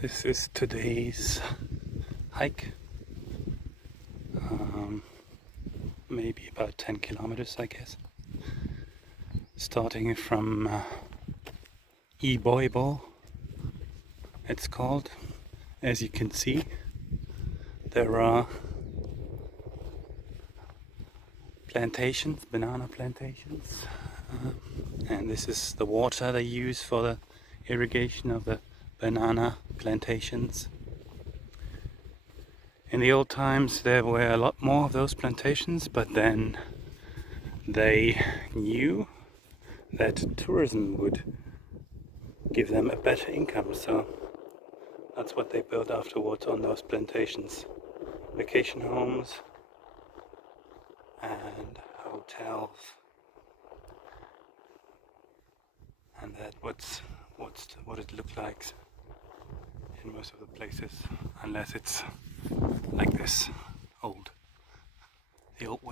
This is today's hike. Maybe about 10 kilometers, I guess. Starting from Iboibo, it's called. As you can see, there are plantations, banana plantations, and this is the water they use for the irrigation of the banana plantations. In the old times there were a lot more of those plantations, but then they knew that tourism would give them a better income, so that's what they built afterwards on those plantations. Vacation homes and hotels, and that's what it looked like in most of the places, unless it's like this, the old way.